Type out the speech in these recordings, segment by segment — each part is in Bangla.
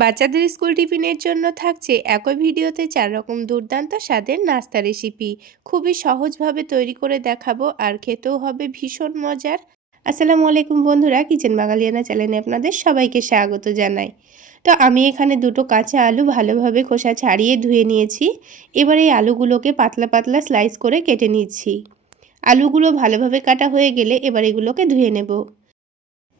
বাচ্চাদের স্কুল টিফিনের জন্য থাকছে একই ভিডিওতে 4 রকম দুর্দান্ত স্বাদের নাস্তা রেসিপি। খুবই সহজভাবে তৈরি করে দেখাবো আর খেতেও হবে ভীষণ মজার। আসসালামু আলাইকুম বন্ধুরা, কিচেন বাঙালিয়ানা চ্যানেলে আপনাদের সবাইকে স্বাগত জানাই। তো আমি এখানে দুটো কাঁচা আলু ভালোভাবে খোসা ছাড়িয়ে ধুয়ে নিয়েছি। এবার এই আলুগুলোকে পাতলা পাতলা স্লাইস করে কেটে নিচ্ছি। আলুগুলো ভালোভাবে কাটা হয়ে গেলে এবার এগুলোকে ধুয়ে নেব।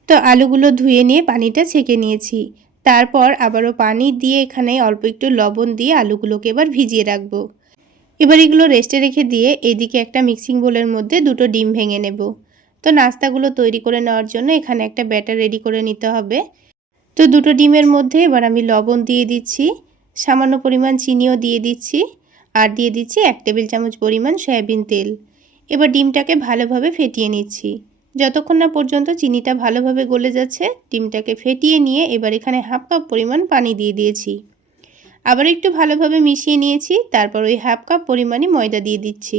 তো আলুগুলো ধুয়ে নিয়ে পানিটা ছেঁকে নিয়েছি। তারপর আবারও পানি দিয়ে এখানে অল্প একটু লবণ দিয়ে আলুগুলোকে এবার ভিজিয়ে রাখবো। এবার এগুলো রেস্টে রেখে দিয়ে এইদিকে একটা মিক্সিং বোলের মধ্যে দুটো ডিম ভেঙে নেব। তো নাস্তাগুলো তৈরি করে নেওয়ার জন্য এখানে একটা ব্যাটার রেডি করে নিতে হবে। তো দুটো ডিমের মধ্যে এবার আমি লবণ দিয়ে দিচ্ছি, সামান্য পরিমাণ চিনিও দিয়ে দিচ্ছি, আর দিয়ে দিচ্ছি 1 টেবিল চামচ পরিমাণ সয়াবিন তেল। এবার ডিমটাকে ভালোভাবে ফেটিয়ে নিচ্ছি। যতক্ষণ না পর্যন্ত চিনিটা ভালোভাবে গলে যাচ্ছে, ডিমটাকে ফেটিয়ে নিয়ে এবার এখানে হাফ কাপ পরিমাণ পানি দিয়ে দিয়েছি। আবার একটু ভালোভাবে মিশিয়ে নিয়েছি। তারপর ওই হাফ কাপ পরিমাণই ময়দা দিয়ে দিচ্ছি।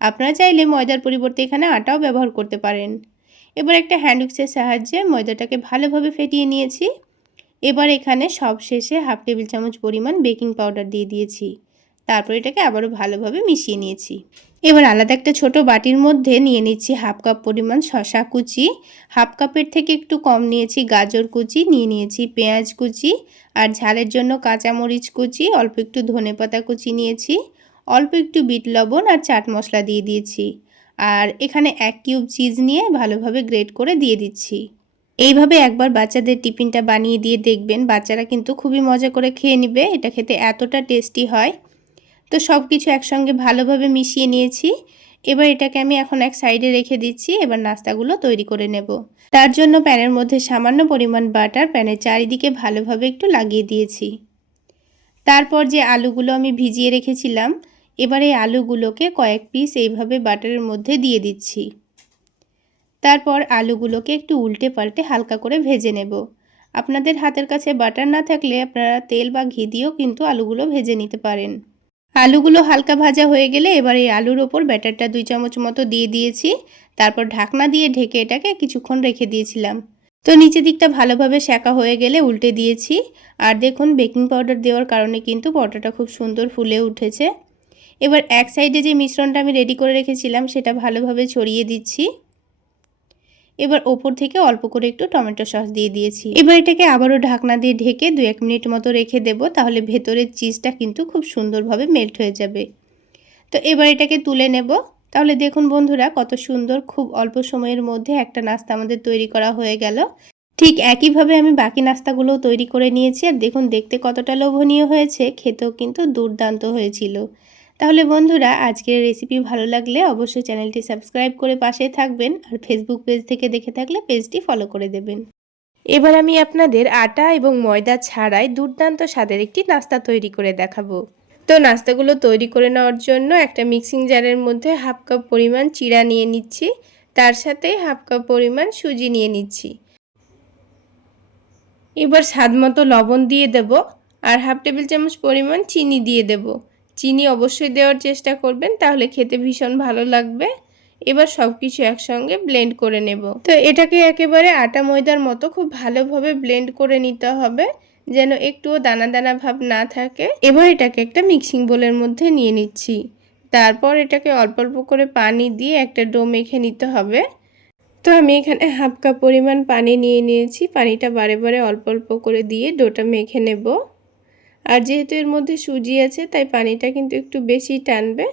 আপনারা চাইলে ময়দার পরিবর্তে এখানে আটাও ব্যবহার করতে পারেন। এবার একটা হ্যান্ড উইক্সের সাহায্যে ময়দাটাকে ভালোভাবে ফেটিয়ে নিয়েছি। এবার এখানে সবশেষে হাফ টেবিল চামচ পরিমাণ বেকিং পাউডার দিয়ে দিয়েছি। তারপর এটাকে আবারও ভালোভাবে মিশিয়ে নিয়েছি। এবার আলাদা একটা ছোট বাটির মধ্যে নিয়ে নিচ্ছি হাফ কাপ পরিমাণ শসা কুচি, হাফ কাপের থেকে একটু কম নিয়েছি গাজর কুচি, নিয়ে নিয়েছি পেঁয়াজ কুচি, আর ঝালের জন্য কাঁচামরিচ কুচি, অল্প একটু ধনেপাতা কুচি নিয়েছি, অল্প একটু বিট লবণ আর চাট মশলা দিয়ে দিয়েছি। আর এখানে 1 কিউব চিজ নিয়ে ভালোভাবে গ্রেট করে দিয়ে দিচ্ছি। এইভাবে একবার বাচ্চাদের টিফিনটা বানিয়ে দিয়ে দেখবেন, বাচ্চারা কিন্তু খুবই মজা করে খেয়ে নেবে। এটা খেতে এতটা টেস্টি হয়। তো সব কিছু একসঙ্গে ভালোভাবে মিশিয়ে নিয়েছি। এবার এটাকে আমি এখন এক সাইডে রেখে দিচ্ছি। এবার নাস্তাগুলো তৈরি করে নেব। তার জন্য প্যানের মধ্যে সামান্য পরিমাণ বাটার প্যানের চারিদিকে ভালোভাবে একটু লাগিয়ে দিয়েছি। তারপর যে আলুগুলো আমি ভিজিয়ে রেখেছিলাম, এবার এই আলুগুলোকে কয়েক পিস এইভাবে বাটারের মধ্যে দিয়ে দিচ্ছি। তারপর আলুগুলোকে একটু উল্টে পাল্টে হালকা করে ভেজে নেব। আপনাদের হাতের কাছে বাটার না থাকলে আপনারা তেল বা ঘি দিয়েও কিন্তু আলুগুলো ভেজে নিতে পারেন। আলুগুলো হালকা ভাজা হয়ে গেলে এবার এই আলুর ওপর ব্যাটারটা 2 চামচ মতো দিয়ে দিয়েছি। তারপর ঢাকনা দিয়ে ঢেকে এটাকে কিছুক্ষণ রেখে দিয়েছিলাম। তো নিচের দিকটা ভালোভাবে সেঁকা হয়ে গেলে উল্টে দিয়েছি। আর দেখুন, বেকিং পাউডার দেওয়ার কারণে কিন্তু পরোটাটা খুব সুন্দর ফুলে উঠেছে। এবার এক সাইডে যে মিশ্রণটা আমি রেডি করে রেখেছিলাম সেটা ভালোভাবে ছড়িয়ে দিচ্ছি। এবার ওপর থেকে অল্প করে একটু টমেটো সস দিয়ে দিয়েছি। এবার এটাকে আবারও ঢাকনা দিয়ে ঢেকে 2-1 মিনিট মতো রেখে দেব। তাহলে ভেতরের চিজটা কিন্তু খুব সুন্দরভাবে মেল্ট হয়ে যাবে। তো এবার এটাকে তুলে নেব। তাহলে দেখুন বন্ধুরা, কত সুন্দর, খুব অল্প সময়ের মধ্যে একটা নাস্তা আমাদের তৈরি করা হয়ে গেল। ঠিক একইভাবে আমি বাকি নাস্তাগুলোও তৈরি করে নিয়েছি। আর দেখুন দেখতে কতটা লোভনীয় হয়েছে, খেতেও কিন্তু দুর্দান্ত হয়েছিল। তাহলে বন্ধুরা, আজকের রেসিপি ভালো লাগলে অবশ্যই চ্যানেলটি সাবস্ক্রাইব করে পাশে থাকবেন। আর ফেসবুক পেজ থেকে দেখে থাকলে পেজটি ফলো করে দেবেন। এবার আমি আপনাদের আটা এবং ময়দা ছাড়াই দুর্দান্ত স্বাদের একটি নাস্তা তৈরি করে দেখাবো। তো নাস্তাগুলো তৈরি করে নেওয়ার জন্য একটা মিক্সিং জারের মধ্যে হাফ কাপ পরিমাণ চিড়া নিয়ে নিচ্ছি। তার সাথে হাফ কাপ পরিমাণ সুজি নিয়ে নিচ্ছি। এবার স্বাদমতো লবণ দিয়ে দেব, আর হাফ টেবিল চামচ পরিমাণ চিনি দিয়ে দেব। চিনি অবশ্যই দেওয়ার চেষ্টা করবেন, তাহলে খেতে ভীষণ ভালো লাগবে। এবার সব কিছু একসঙ্গে ব্লেন্ড করে নেব। তো এটাকে একেবারে আটা ময়দার মতো খুব ভালোভাবে ব্লেন্ড করে নিতে হবে, যেন একটুও দানা দানা ভাব না থাকে। এবার এটাকে একটা মিক্সিং বোলের মধ্যে নিয়ে নিচ্ছি। তারপর এটাকে অল্প অল্প করে পানি দিয়ে একটা ডো মেখে নিতে হবে। তো আমি এখানে হাফ কাপ পরিমাণ পানি নিয়ে নিয়েছি। পানিটা বারে বারে অল্প অল্প করে দিয়ে ডোটা মেখে নেব। আর যেহেতু এর মধ্যে সুজি আছে, তাই পানিটা কিন্তু একটু বেশি টানবে।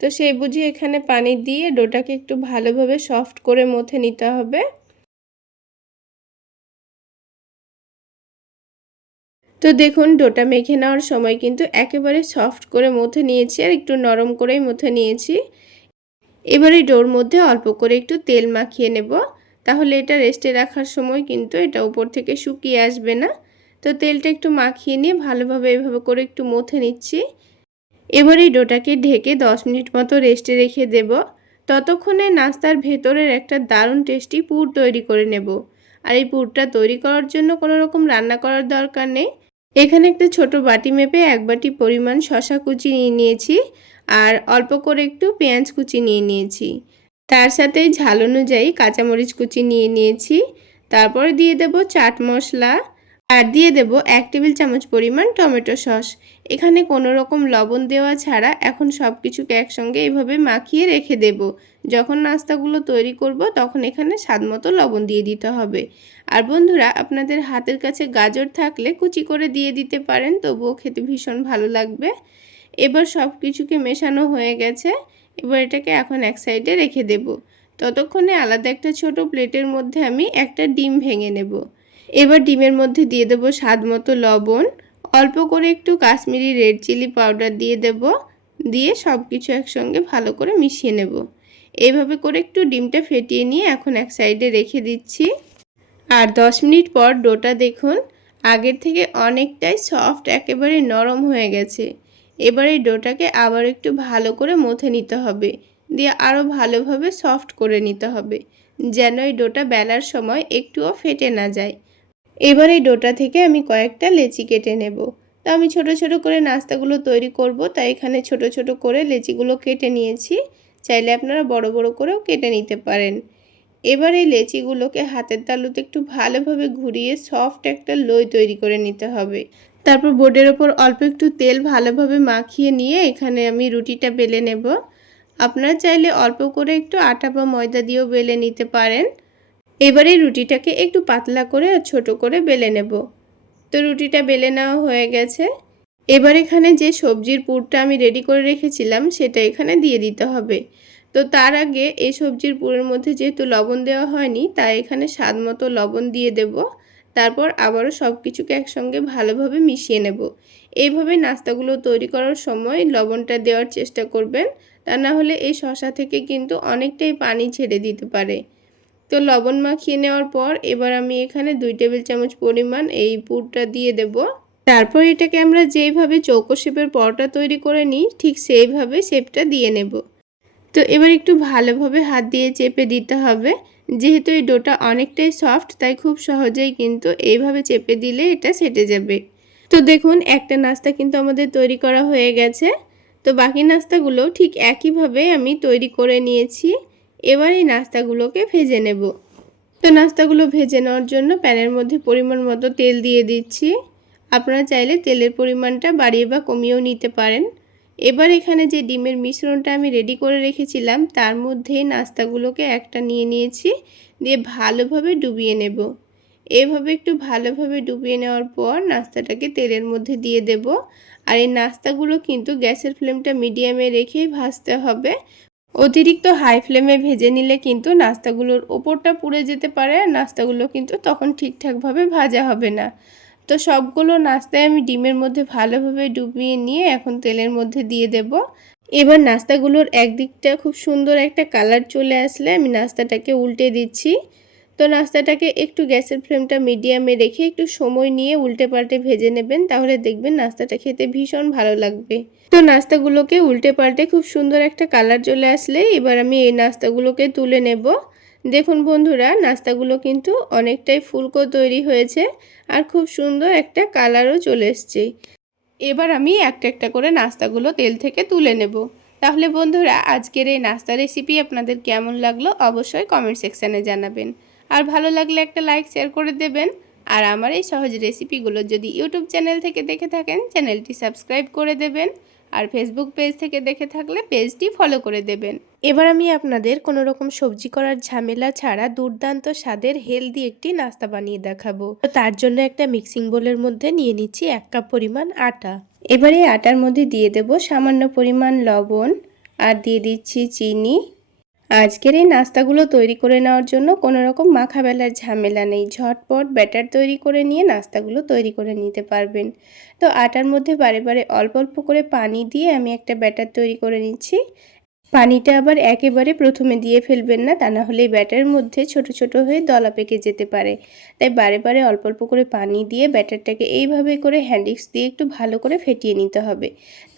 তো সেই বুঝে এখানে পানি দিয়ে ডোটাকে একটু ভালোভাবে সফট করে মথে নিতে হবে। তো দেখুন, ডোটা মেখে নেওয়ার সময় কিন্তু একেবারে সফট করে মথে নিয়েছি, আর একটু নরম করেই মথে নিয়েছি। এবার এই ডোর মধ্যে অল্প করে একটু তেল মাখিয়ে নেব। তাহলে এটা রেস্টে রাখার সময় কিন্তু এটা উপর থেকে শুকিয়ে আসবে না। তো তেলটা একটু মাখিয়ে নিয়ে ভালোভাবে এভাবে করে একটু মথে নিচ্ছি। এবার এই ডোটাকে ঢেকে 10 মিনিট মতো রেস্টে রেখে দেব। ততক্ষণে নাস্তার ভেতরের একটা দারুণ টেস্টি পুর তৈরি করে নেব। আর এই পুরটা তৈরি করার জন্য কোনো রকম রান্না করার দরকার নেই। এখানে একটা ছোট বাটি মেপে 1 বাটি পরিমাণ শসা কুচি নিয়ে নিয়েছি, আর অল্প করে একটু পেঁয়াজ কুচি নিয়ে নিয়েছি। তার সাথে ঝাল অনুযায়ী কাঁচামরিচ কুচি নিয়ে নিয়েছি। তারপরে দিয়ে দেব চাট মশলা, আর দিয়ে দেব 1 টেবিল চামচ পরিমাণ টমেটো সস। এখানে কোনো রকম লবণ দেওয়া ছাড়া এখন সব কিছুকে একসঙ্গে এভাবে মাখিয়ে রেখে দেব। যখন নাস্তাগুলো তৈরি করব তখন এখানে স্বাদমতো লবণ দিয়ে দিতে হবে। আর বন্ধুরা, আপনাদের হাতের কাছে গাজর থাকলে কুচি করে দিয়ে দিতে পারেন, তবুও খেতে ভীষণ ভালো লাগবে। এবার সব কিছুকে মেশানো হয়ে গেছে। এবার এটাকে এখন এক সাইডে রেখে দেব। ততক্ষণে আলাদা একটা ছোট প্লেটের মধ্যে আমি একটা ডিম ভেঙে নেব। এবার ডিমের মধ্যে দিয়ে দেব স্বাদমতো লবণ, অল্প করে একটু কাশ্মীরি রেড চিলি পাউডার দিয়ে দেব, দিয়ে সব কিছু একসঙ্গে ভালো করে মিশিয়ে নেব। এইভাবে করে একটু ডিমটা ফেটিয়ে নিয়ে এখন এক সাইডে রেখে দিচ্ছি। আর 10 মিনিট পর ডোটা দেখুন আগের থেকে অনেকটাই সফট, একেবারে নরম হয়ে গেছে। এবার এই ডোটাকে আবার একটু ভালো করে মথে নিতে হবে, দিয়ে আরও ভালোভাবে সফট করে নিতে হবে, যেন এই ডোটা বেলার সময় একটুও ফেটে না যায়। এবার এই ডোটা থেকে আমি কয়েকটা লেচি কেটে নেব। তো আমি ছোট ছোট করে নাস্তাগুলো তৈরি করব, তাই এখানে ছোট ছোট করে লেচিগুলো কেটে নিয়েছি। চাইলে আপনারা বড় বড় করেও কেটে নিতে পারেন। এবার এই লেচিগুলোকে হাতের তালুতে একটু ভালোভাবে ঘুরিয়ে সফট একটা লোই তৈরি করে নিতে হবে। তারপর বোর্ডের ওপর অল্প একটু তেল ভালোভাবে মাখিয়ে নিয়ে এখানে আমি রুটিটা বেলে নেব। আপনারা চাইলে অল্প করে একটু আটা বা ময়দা দিয়েও বেলে নিতে পারেন। এবারে রুটিটাকে একটু পাতলা করে আর ছোট করে বেলে নেব। তো রুটিটা বেলে নেওয়া হয়ে গেছে। এবার এখানে যে সবজির পুরটা আমি রেডি করে রেখেছিলাম সেটা এখানে দিয়ে দিতে হবে। তো তার আগে এই সবজির পুরের মধ্যে যেহেতু লবণ দেওয়া হয়নি, তাই এখানে স্বাদ মতো লবণ দিয়ে দেব। তারপর আবারও সব কিছুকে একসঙ্গে ভালোভাবে মিশিয়ে নেব। এইভাবে নাস্তাগুলো তৈরি করার সময় লবণটা দেওয়ার চেষ্টা করবেন, তা না হলে এই শসা থেকে কিন্তু অনেকটাই পানি ছেড়ে দিতে পারে। তো লবণ মাখিয়ে নেওয়ার পর এবার আমি এখানে 2 টেবিল চামচ পরিমাণ এই পুরটা দিয়ে দেব। তারপর এটাকে আমরা যেইভাবে চৌকো শেপের পরোটা তৈরি করে নিই ঠিক সেইভাবে শেপটা দিয়ে নেব। তো এবার একটু ভালোভাবে হাত দিয়ে চেপে দিতে হবে। যেহেতু এই ডোটা অনেকটাই সফট, তাই খুব সহজেই কিন্তু এইভাবে চেপে দিলে এটা সেটে যাবে। তো দেখুন একটা নাস্তা কিন্তু আমাদের তৈরি করা হয়ে গেছে। তো বাকি নাস্তাগুলো ঠিক একইভাবে আমি তৈরি করে নিয়েছি। এবার এই নাস্তাগুলোকে ভেজে নেব। তো নাস্তাগুলো ভেজে নেওয়ার জন্য প্যানের মধ্যে পরিমাণ মতো তেল দিয়ে দিচ্ছি। আপনারা চাইলে তেলের পরিমাণটা বাড়িয়ে বা কমিয়েও নিতে পারেন। এবার এখানে যে ডিমের মিশ্রণটা আমি রেডি করে রেখেছিলাম তার মধ্যে নাস্তাগুলোকে একটা নিয়ে নিয়েছি, দিয়ে ভালোভাবে ডুবিয়ে নেব। এভাবে একটু ভালোভাবে ডুবিয়ে নেওয়ার পর নাস্তাটাকে তেলের মধ্যে দিয়ে দেব। আর এই নাস্তাগুলো কিন্তু গ্যাসের ফ্লেমটা মিডিয়ামে রেখেই ভাজতে হবে। অতিরিক্ত হাই ফ্লেমে ভেজে নিলে কিন্তু নাস্তাগুলোর ওপরটা পুড়ে যেতে পারে, আর নাস্তাগুলো কিন্তু তখন ঠিকঠাকভাবে ভাজা হবে না। তো সবগুলো নাস্তায় আমি ডিমের মধ্যে ভালোভাবে ডুবিয়ে নিয়ে এখন তেলের মধ্যে দিয়ে দেব। এবার নাস্তাগুলোর একদিকটা খুব সুন্দর একটা কালার চলে আসলে আমি নাস্তাটাকে উল্টে দিচ্ছি। তো নাস্তাটাকে একটু গ্যাসের ফ্লেমটা মিডিয়ামে রেখে একটু সময় নিয়ে উল্টে পাল্টে ভেজে নেবেন, তাহলে দেখবেন নাস্তাটা খেতে ভীষণ ভালো লাগবে। তো নাস্তাগুলোকে উল্টে পাল্টে খুব সুন্দর একটা কালার চলে আসলে এবার আমি এই নাস্তাগুলোকে তুলে নেব। দেখুন বন্ধুরা, নাস্তাগুলো কিন্তু অনেকটাই ফুলকো তৈরি হয়েছে আর খুব সুন্দর একটা কালারও চলে এসছে। এবার আমি একটা একটা করে নাস্তাগুলো তেল থেকে তুলে নেব। তাহলে বন্ধুরা, আজকের এই নাস্তা রেসিপি আপনাদের কেমন লাগলো অবশ্যই কমেন্ট সেকশানে জানাবেন। আর ভালো লাগলে একটা লাইক শেয়ার করে দেবেন। আর আমার এই সহজ রেসিপিগুলো যদি ইউটিউব চ্যানেল থেকে দেখে থাকেন চ্যানেলটি সাবস্ক্রাইব করে দেবেন। আর ফেসবুক পেজ থেকে দেখে থাকলে পেজটি ফলো করে দেবেন। এবার আমি আপনাদের কোনো রকম সবজি করার ঝামেলা ছাড়া দুর্দান্ত স্বাদের হেলদি একটি নাস্তা বানিয়ে দেখাবো। তো তার জন্য একটা মিক্সিং বোলের মধ্যে নিয়ে নিচ্ছি 1 কাপ পরিমাণ আটা। এবারে আটার মধ্যে দিয়ে দেব সামান্য পরিমাণ লবণ আর দিয়ে দিচ্ছি চিনি। আজকের এই নাস্তাগুলো তৈরি করে নেওয়ার জন্য কোনো রকম মাখা বেলার ঝামেলা নেই, ঝটপট ব্যাটার তৈরি করে নিয়ে নাস্তাগুলো তৈরি করে নিতে পারবেন। তো আটার মধ্যে বারে বারে অল্প অল্প করে পানি দিয়ে আমি একটা ব্যাটার তৈরি করে নিচ্ছি। পানিটা আবার একেবারে প্রথমে দিয়ে ফেলবেন না, তা না হলে ব্যাটারের মধ্যে ছোট ছোট হয়ে দলা পেকে যেতে পারে। তাই বারে বারে অল্প অল্প করে পানি দিয়ে ব্যাটারটাকে এইভাবে করে হ্যান্ডিক্স দিয়ে একটু ভালো করে ফেটিয়ে নিতে হবে।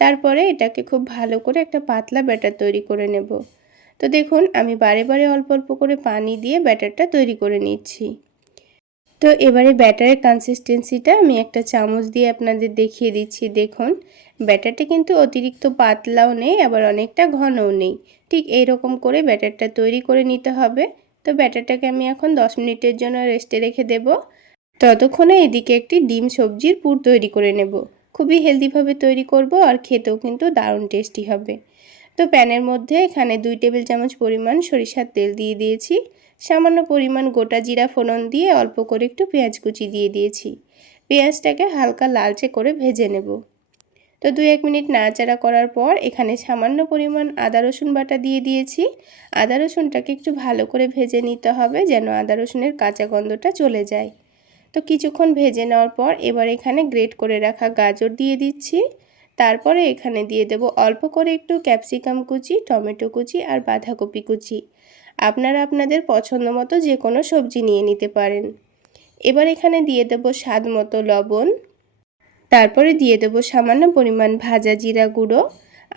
তারপরে এটাকে খুব ভালো করে একটা পাতলা ব্যাটার তৈরি করে নেব। তো দেখুন আমি বারে বারে অল্প অল্প করে পানি দিয়ে ব্যাটারটা তৈরি করে নিচ্ছি। তো এবারে ব্যাটারের কনসিস্টেন্সিটা আমি একটা চামচ দিয়ে আপনাদের দেখিয়ে দিচ্ছি। দেখুন ব্যাটারটা কিন্তু অতিরিক্ত পাতলাও নেই আবার অনেকটা ঘনও নেই, ঠিক এইরকম করে ব্যাটারটা তৈরি করে নিতে হবে। তো ব্যাটারটাকে আমি এখন 10 মিনিটের জন্য রেস্টে রেখে দেব। ততক্ষণে এদিকে একটি ডিম সবজির পুর তৈরি করে নেব। খুবই হেলদিভাবে তৈরি করব আর খেতেও কিন্তু দারুণ টেস্টি হবে। তো প্যানের মধ্যে এখানে 2 টেবিল চামচ পরিমাণ সরিষার তেল দিয়ে দিয়েছি। সামান্য পরিমাণ গোটা জিরা ফোড়ন দিয়ে অল্প করে একটু পেঁয়াজ কুচি দিয়ে দিয়েছি। পেঁয়াজটাকে হালকা লালচে করে ভেজে নেব। তো 2-1 মিনিট নাড়াচাড়া করার পর এখানে সামান্য পরিমাণ আদা রসুন বাটা দিয়ে দিয়েছি। আদা রসুনটাকে একটু ভালো করে ভেজে নিতে হবে যেন আদা রসুনের কাঁচা গন্ধটা চলে যায়। তো কিছুক্ষণ ভেজে নেওয়ার পর এবার এখানে গ্রেট করে রাখা গাজর দিয়ে দিচ্ছি। তারপরে এখানে দিয়ে দেব অল্প করে একটু ক্যাপসিকাম কুচি, টমেটো কুচি আর বাঁধাকপি কুচি। আপনারা আপনাদের পছন্দ মতো যে কোনো সবজি নিয়ে নিতে পারেন। এবার এখানে দিয়ে দেব স্বাদ মতো লবণ। তারপরে দিয়ে দেব সামান্য পরিমাণ ভাজা জিরা গুঁড়ো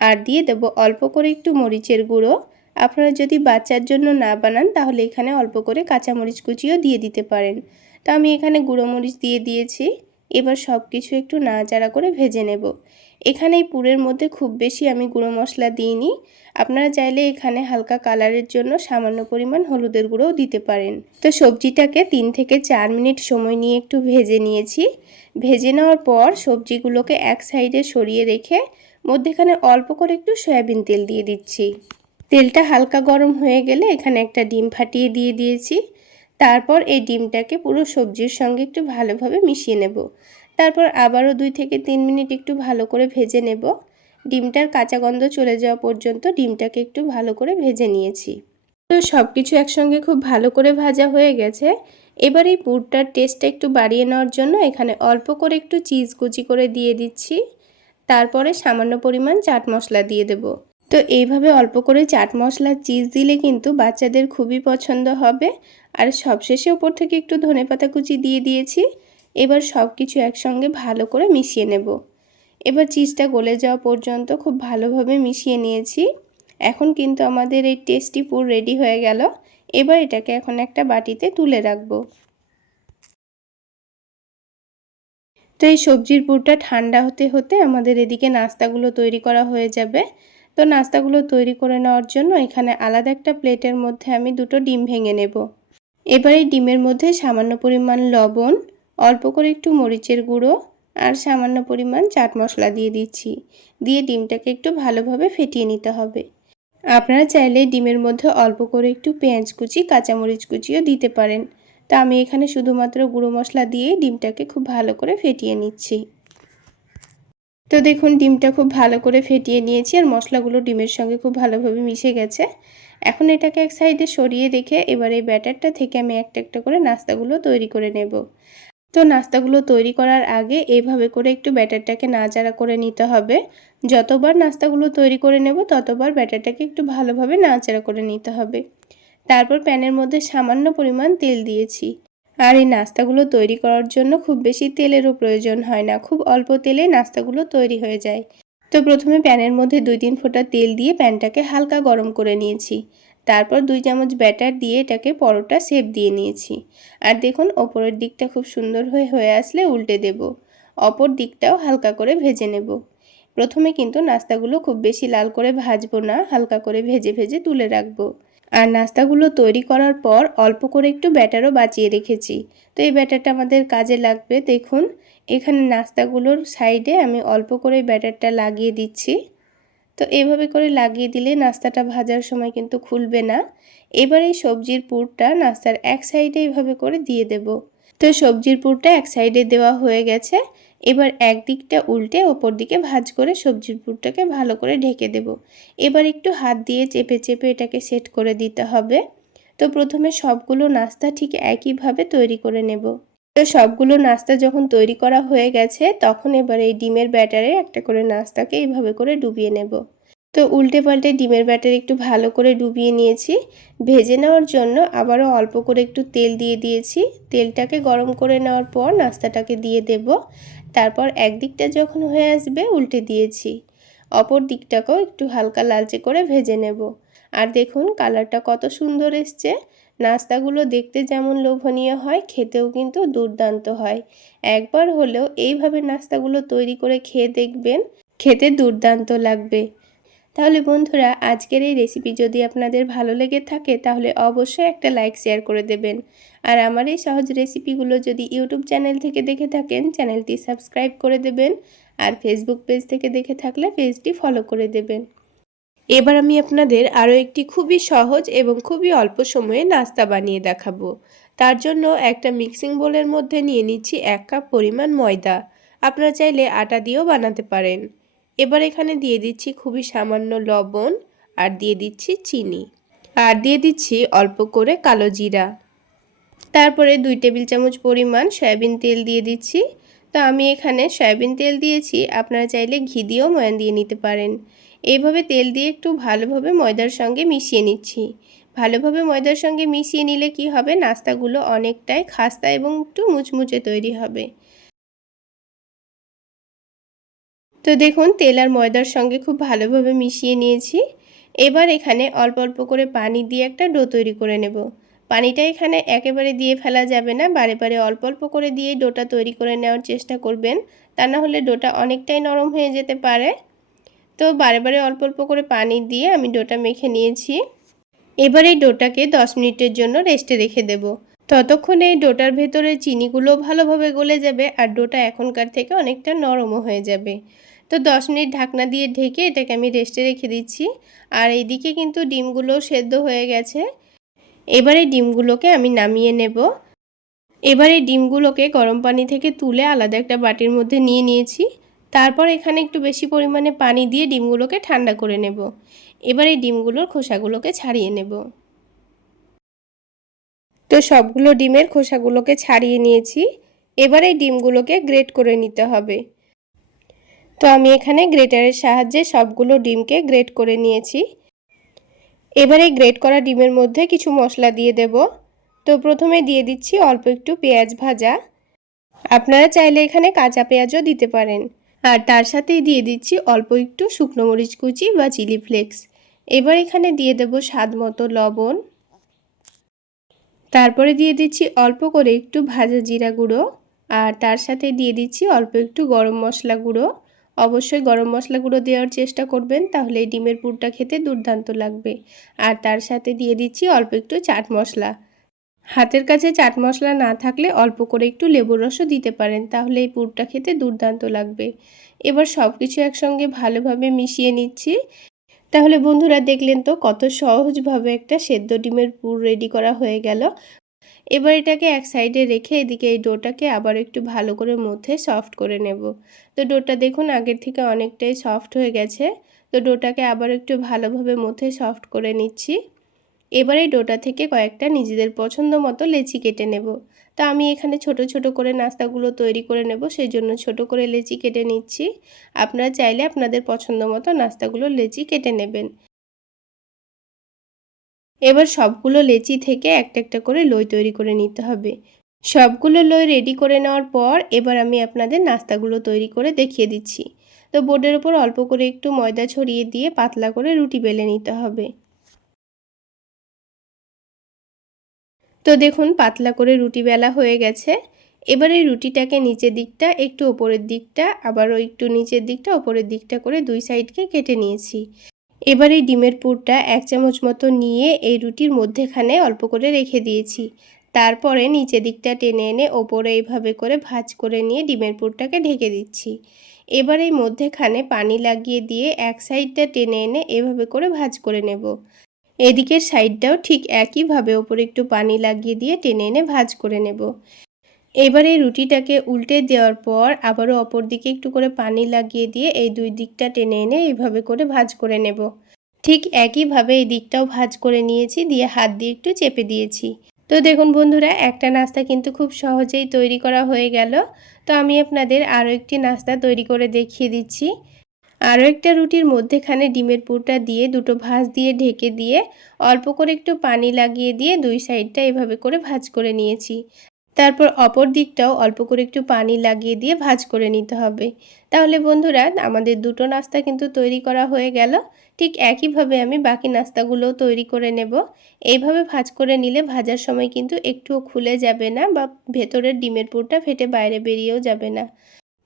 আর দিয়ে দেব অল্প করে একটু মরিচের গুঁড়ো। আপনারা যদি বাচ্চার জন্য না বানান তাহলে এখানে অল্প করে কাঁচামরিচ কুচিও দিয়ে দিতে পারেন। তো আমি এখানে গুঁড়ো মরিচ দিয়ে দিয়েছি। এবার সব কিছু একটু নাড়াচাড়া করে ভেজে নেব। এখানে এই পুরের মধ্যে খুব বেশি আমি গুঁড়ো মশলা দিইনি। আপনারা চাইলে এখানে হালকা কালারের জন্য সামান্য পরিমাণ হলুদের গুঁড়োও দিতে পারেন। তো সবজিটাকে 3 থেকে 4 মিনিট সময় নিয়ে একটু ভেজে নিয়েছি। ভেজে নেওয়ার পর সবজিগুলোকে এক সাইডে সরিয়ে রেখে মধ্যেখানে অল্প করে একটু সয়াবিন তেল দিয়ে দিচ্ছি। তেলটা হালকা গরম হয়ে গেলে এখানে একটা ডিম ফাটিয়ে দিয়ে দিয়েছি। তারপর এই ডিমটাকে পুরো সবজির সঙ্গে একটু ভালোভাবে মিশিয়ে নেব। তারপর আবারও 2 থেকে 3 মিনিট একটু ভালো করে ভেজে নেব। ডিমটার কাঁচা গন্ধ চলে যাওয়া পর্যন্ত ডিমটাকে একটু ভালো করে ভেজে নিয়েছি। তো সব কিছু একসঙ্গে খুব ভালো করে ভাজা হয়ে গেছে। এবার এই পুরটার টেস্টটা একটু বাড়িয়ে নেওয়ার জন্য এখানে অল্প করে একটু চিজ কুচি করে দিয়ে দিচ্ছি। তারপরে সামান্য পরিমাণ চাট মশলা দিয়ে দেব। তো এইভাবে অল্প করে চাট মশলা চিজ দিলে কিন্তু বাচ্চাদের খুবই পছন্দ হবে। আর সবশেষে ওপর থেকে একটু ধনেপাতা কুচি দিয়ে দিয়েছি। এবার সব কিছু একসঙ্গে ভালো করে মিশিয়ে নেব। এবার চিজটা গলে যাওয়া পর্যন্ত খুব ভালোভাবে মিশিয়ে নিয়েছি। এখন কিন্তু আমাদের এই টেস্টি পুর রেডি হয়ে গেল। এবার এটাকে এখন একটা বাটিতে তুলে রাখবো। তো এই সবজির পুরটা ঠান্ডা হতে হতে আমাদের এদিকে নাস্তাগুলো তৈরি করা হয়ে যাবে। তো নাস্তাগুলো তৈরি করে নেওয়ার জন্য এখানে আলাদা একটা প্লেটের মধ্যে আমি 2টো ডিম ভেঙে নেব। এবার এই ডিমের মধ্যে সামান্য পরিমাণ লবণ, অল্প করে একটু মরিচের গুঁড়ো আর সামান্য পরিমাণ চাট মশলা দিয়ে দিচ্ছি। দিয়ে ডিমটাকে একটু ভালোভাবে ফেটিয়ে নিতে হবে। আপনারা চাইলে ডিমের মধ্যে অল্প করে একটু পেঁয়াজ কুচি, কাঁচামরিচ কুচিও দিতে পারেন। তো আমি এখানে শুধুমাত্র গুঁড়ো মশলা দিয়ে ডিমটাকে খুব ভালো করে ফেটিয়ে নিচ্ছি। তো দেখুন ডিমটা খুব ভালো করে ফেটিয়ে নিয়েছি আর মশলাগুলো ডিমের সঙ্গে খুব ভালোভাবে মিশে গেছে। এখন এটাকে এক সাইডে সরিয়ে রেখে এবার এই ব্যাটারটা থেকে আমি একটা একটা করে নাস্তাগুলো তৈরি করে নেব। তো নাস্তাগুলো তৈরি করার আগে এইভাবে করে একটু ব্যাটারটাকে নাড়াচাড়া করে নিতে হবে। যতবার নাস্তাগুলো তৈরি করে নেব ততবার ব্যাটারটাকে একটু ভালোভাবে নাড়াচাড়া করে নিতে হবে। তারপর প্যানের মধ্যে সামান্য পরিমাণ তেল দিয়েছি। আর এই নাস্তাগুলো তৈরি করার জন্য খুব বেশি তেলেরও প্রয়োজন হয় না, খুব অল্প তেলে নাস্তাগুলো তৈরি হয়ে যায়। তো প্রথমে প্যানের মধ্যে 2-3 ফোঁটা তেল দিয়ে প্যানটাকে হালকা গরম করে নিয়েছি। তারপর 2 চামচ ব্যাটার দিয়ে এটাকে পরোটা শেপ দিয়ে নিয়েছি। আর দেখুন ওপরের দিকটা খুব সুন্দর হয়ে আসলে উল্টে দেব। অপর দিকটাও হালকা করে ভেজে নেব। প্রথমে কিন্তু নাস্তাগুলো খুব বেশি লাল করে ভাজবো না, হালকা করে ভেজে ভেজে তুলে রাখবো। আর নাস্তাগুলো তৈরি করার পর অল্প করে একটু ব্যাটারও বাঁচিয়ে রেখেছি। তো এই ব্যাটারটা আমাদের কাজে লাগবে। দেখুন এখানে নাস্তাগুলোর সাইডে আমি অল্প করে ব্যাটারটা লাগিয়ে দিচ্ছি। তো এভাবে করে লাগিয়ে দিলে নাস্তাটা ভাজার সময় কিন্তু খুলবে না। এবার এই সবজির পুরটা নাস্তার এক সাইডে এইভাবে করে দিয়ে দেব। তো সবজির পুরটা এক সাইডে দেওয়া হয়ে গেছে। এবার এক দিকটা উল্টে ওপর দিকে ভাঁজ করে সবজির পুরটাকে ভালো করে ঢেকে দেব। এবার একটু হাত দিয়ে চেপে চেপে এটাকে সেট করে দিতে হবে। তো প্রথমে সবগুলো নাস্তা ঠিক একইভাবে তৈরি করে নেব। তো সবগুলো নাস্তা যখন তৈরি করা হয়ে গেছে তখন এবার এই ডিমের ব্যাটারে একটা করে নাস্তাকে এইভাবে করে ডুবিয়ে নেব। তো উল্টে পাল্টে ডিমের ব্যাটার একটু ভালো করে ডুবিয়ে নিয়েছি। ভেজে নেওয়ার জন্য আবারও অল্প করে একটু তেল দিয়ে দিয়েছি। তেলটাকে গরম করে নেওয়ার পর নাস্তাটাকে দিয়ে দেব। তারপর একদিকটা যখন হয়ে আসবে উল্টে দিয়েছি। অপর দিকটাকেও একটু হালকা লালচে করে ভেজে নেব। আর দেখুন কালারটা কত সুন্দর এসছে। নাস্তাগুলো দেখতে যেমন লোভনীয় হয় খেতেও কিন্তু দুর্দান্ত হয়। একবার হলেও এইভাবে নাস্তাগুলো তৈরি করে খেয়ে দেখবেন, খেতে দুর্দান্ত লাগবে। তাহলে বন্ধুরা, আজকের এই রেসিপি যদি আপনাদের ভালো লেগে থাকে তাহলে অবশ্যই একটা লাইক শেয়ার করে দেবেন। আর আমার এই সহজ রেসিপিগুলো যদি ইউটিউব চ্যানেল থেকে দেখে থাকেন, চ্যানেলটি সাবস্ক্রাইব করে দেবেন। আর ফেসবুক পেজ থেকে দেখে থাকলে পেজটি ফলো করে দেবেন। এবার আমি আপনাদের আরও একটি খুবই সহজ এবং খুবই অল্প সময়ে নাস্তা বানিয়ে দেখাবো। তার জন্য একটা মিক্সিং বোলের মধ্যে নিয়ে নিচ্ছি 1 কাপ পরিমাণ ময়দা। আপনারা চাইলে আটা দিয়েও বানাতে পারেন। এবার এখানে দিয়ে দিচ্ছি খুবই সামান্য লবণ, আর দিয়ে দিচ্ছি চিনি, আর দিয়ে দিচ্ছি অল্প করে কালো জিরা। তারপরে 2 টেবিল চামচ পরিমাণ সয়াবিন তেল দিয়ে দিচ্ছি। তো আমি এখানে সয়াবিন তেল দিয়েছি, আপনারা চাইলে ঘি দিয়েও ময়ান দিয়ে নিতে পারেন। এইভাবে তেল দিয়ে একটু ভালোভাবে ময়দার সঙ্গে মিশিয়ে নিচ্ছি। ভালোভাবে ময়দার সঙ্গে মিশিয়ে নিলে কি হবে, নাস্তাগুলো অনেকটাই খাস্তা এবং একটু মুচমুচে তৈরি হবে। তো দেখুন, তেল আর ময়দার সঙ্গে খুব ভালোভাবে মিশিয়ে নিয়েছি। এবার এখানে অল্প অল্প করে পানি দিয়ে একটা ডো তৈরি করে নেব। পানিটা এখানে একেবারে দিয়ে ফেলা যাবে না, বারে বারে অল্প অল্প করে দিয়ে ডোটা তৈরি করে নেওয়ার চেষ্টা করবেন। তা না হলে ডোটা অনেকটাই নরম হয়ে যেতে পারে। তো বারে বারে অল্প অল্প করে পানি দিয়ে আমি ডোটা মেখে নিয়েছি। এবার এই ডোটাকে 10 মিনিটের জন্য রেস্টে রেখে দেব। ততক্ষণে এই ডোটার ভেতরে চিনিগুলো ভালোভাবে গলে যাবে আর ডোটা এখনকার থেকে অনেকটা নরমও হয়ে যাবে। তো 10 মিনিট ঢাকনা দিয়ে ঢেকে এটাকে আমি রেস্টে রেখে দিচ্ছি। আর এইদিকে কিন্তু ডিমগুলো সেদ্ধ হয়ে গেছে। এবারে ডিমগুলোকে আমি নামিয়ে নেব। এবারে ডিমগুলোকে গরম পানি থেকে তুলে আলাদা একটা বাটির মধ্যে নিয়ে নিয়েছি। তারপর এখানে একটু বেশি পরিমাণে পানি দিয়ে ডিমগুলোকে ঠান্ডা করে নেব। এবার এই ডিমগুলোর খোসাগুলোকে ছাড়িয়ে নেব। তো সবগুলো ডিমের খোসাগুলোকে ছাড়িয়ে নিয়েছি। এবার এই ডিমগুলোকে গ্রেট করে নিতে হবে। তো আমি এখানে গ্রেটারের সাহায্যে সবগুলো ডিমকে গ্রেট করে নিয়েছি। এবার এই গ্রেট করা ডিমের মধ্যে কিছু মশলা দিয়ে দেব। তো প্রথমে দিয়ে দিচ্ছি অল্প একটু পেঁয়াজ ভাজা। আপনারা চাইলে এখানে কাঁচা পেঁয়াজও দিতে পারেন। আর তার সাথেই দিয়ে দিচ্ছি অল্প একটু শুকনো মরিচ কুচি বা চিলি ফ্লেক্স। এবার এখানে দিয়ে দেব স্বাদ মতো লবণ। তারপরে দিয়ে দিচ্ছি অল্প করে একটু ভাজা জিরা গুঁড়ো। আর তার সাথে দিয়ে দিচ্ছি অল্প একটু গরম মশলা গুঁড়ো। অবশ্যই গরম মশলা গুঁড়ো দেওয়ার চেষ্টা করবেন, তাহলে এই ডিমের পুরটা খেতে দুর্দান্ত লাগবে। আর তার সাথে দিয়ে দিচ্ছি অল্প একটু চাট মশলা। হাতের কাছে চাট মশলা না থাকলে অল্প করে একটু লেবুর রসও দিতে পারেন, তাহলে এই পুরটা খেতে দুর্দান্ত লাগবে। এবার সব কিছু একসঙ্গে ভালোভাবে মিশিয়ে নিচ্ছি। তাহলে বন্ধুরা, দেখলেন তো কত সহজভাবে একটা সেদ্ধ ডিমের পুর রেডি করা হয়ে গেল। এবার এটাকে এক সাইডে রেখে এদিকে এই ডোটাকে আবার একটু ভালো করে মধ্যে সফট করে নেব। তো ডোটা দেখুন আগের থেকে অনেকটাই সফট হয়ে গেছে। তো ডোটাকে আবার একটু ভালোভাবে মধ্যে সফট করে নিচ্ছি। এবারে ডোটা থেকে কয়েকটা নিজেদের পছন্দ মতো লেচি কেটে নেব। তা আমি এখানে ছোট ছোট করে নাস্তাগুলো তৈরি করে নেব, সেই জন্য ছোট করে লেচি কেটে নিচ্ছি। আপনারা চাইলে আপনাদের পছন্দ মতো নাস্তাগুলো লেচি কেটে নেবেন। এবার সবগুলো লেচি থেকে একটা একটা করে লই তৈরি করে নিতে হবে। সবগুলো লই রেডি করে নেওয়ার পর এবার আমি আপনাদের নাস্তাগুলো তৈরি করে দেখিয়ে দিচ্ছি। তো বোর্ডের উপর অল্প করে একটু ময়দা ছড়িয়ে দিয়ে পাতলা করে রুটি বেলে নিতে হবে। তো দেখুন পাতলা করে রুটি বেলা হয়ে গেছে। এবার এই রুটিটাকে নিচের দিকটা একটু ওপরের দিকটা, আবারও একটু নিচের দিকটা ওপরের দিকটা করে দুই সাইডকে কেটে নিয়েছি। এবার এই ডিমের পুরটা 1 চামচ মতো নিয়ে এই রুটির মধ্যেখানে অল্প করে রেখে দিয়েছি। তারপরে নিচের দিকটা টেনে এনে ওপরে এইভাবে করে ভাঁজ করে নিয়ে ডিমের পুরটাকে ঢেকে দিচ্ছি। এবার এই মধ্যেখানে পানি লাগিয়ে দিয়ে এক সাইডটা টেনে এনে এভাবে করে ভাঁজ করে নেব। এদিকের সাইডটাও ঠিক একইভাবে ওপরে একটু পানি লাগিয়ে দিয়ে টেনে এনে ভাঁজ করে নেব। এবার এই রুটিটাকে উল্টে দেওয়ার পর আবারও অপর দিকে একটু করে পানি লাগিয়ে দিয়ে এই দুই দিকটা টেনে এনে এইভাবে করে ভাঁজ করে নেব। ঠিক একইভাবে এই দিকটাও ভাঁজ করে নিয়েছি, দিয়ে হাত দিয়ে একটু চেপে দিয়েছি। তো দেখুন বন্ধুরা, একটা নাস্তা কিন্তু খুব সহজেই তৈরি করা হয়ে গেল। তো আমি আপনাদের আরও একটি নাস্তা তৈরি করে দেখিয়ে দিচ্ছি। আরও একটা রুটির মধ্যেখানে ডিমের পুরটা দিয়ে দুটো ভাঁজ দিয়ে ঢেকে দিয়ে অল্প করে একটু পানি লাগিয়ে দিয়ে দুই সাইডটা এভাবে করে ভাঁজ করে নিয়েছি। তারপর অপর দিকটাও অল্প করে একটু পানি লাগিয়ে দিয়ে ভাঁজ করে নিতে হবে। তাহলে বন্ধুরা, আমাদের দুটো নাস্তা কিন্তু তৈরি করা হয়ে গেল। ঠিক একইভাবে আমি বাকি নাস্তাগুলোও তৈরি করে নেব। এইভাবে ভাঁজ করে নিলে ভাজার সময় কিন্তু একটুও খুলে যাবে না বা ভেতরের ডিমের পুরটা ফেটে বাইরে বেরিয়েও যাবে না।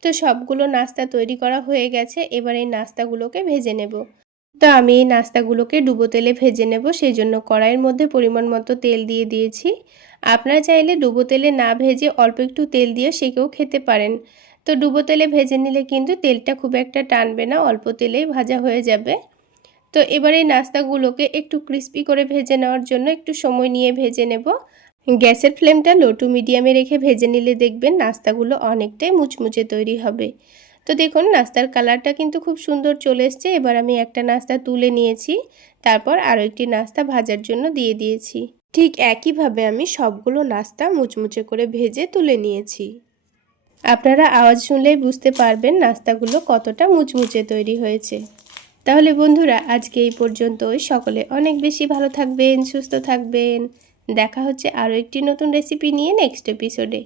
তো সবগুলো নাস্তা তৈরি করা হয়ে গেছে। এবার এই নাস্তাগুলোকে ভেজে নেব। তো আমি এই নাস্তাগুলোকে ডুবো তেলে ভেজে নেব, সেই জন্য কড়াইয়ের মধ্যে পরিমাণ মতো তেল দিয়ে দিয়েছি। আপনারা চাইলে ডুবো তেলে না ভেজে অল্প একটু তেল দিয়ে সেকেও খেতে পারেন। তো ডুবো তেলে ভেজে নিলে কিন্তু তেলটা খুব একটা টানবে না, অল্প তেলেই ভাজা হয়ে যাবে। তো এবার এই নাস্তাগুলোকে একটু ক্রিস্পি করে ভেজে নেওয়ার জন্য একটু সময় নিয়ে ভেজে নেব। গ্যাসের ফ্লেমটা লো টু মিডিয়ামে রেখে ভেজে নিলে দেখবেন নাস্তাগুলো অনেকটাই মুচমুচে তৈরি হবে। তো দেখুন নাস্তার কালারটা কিন্তু খুব সুন্দর চলে এসছে। এবার আমি একটা নাস্তা তুলে নিয়েছি, তারপর আরও একটি নাস্তা ভাজার জন্য দিয়ে দিয়েছি। ঠিক একইভাবে আমি সবগুলো নাস্তা মুচমুচে করে ভেজে তুলে নিয়েছি। আপনারা আওয়াজ শুনলেই বুঝতে পারবেন নাস্তাগুলো কতটা মুচমুচে তৈরি হয়েছে। তাহলে বন্ধুরা আজকে এই পর্যন্তই। সকলে অনেক বেশি ভালো থাকবেন, সুস্থ থাকবেন। দেখা হচ্ছে আরও একটি নতুন রেসিপি নিয়ে নেক্সট এপিসোডে।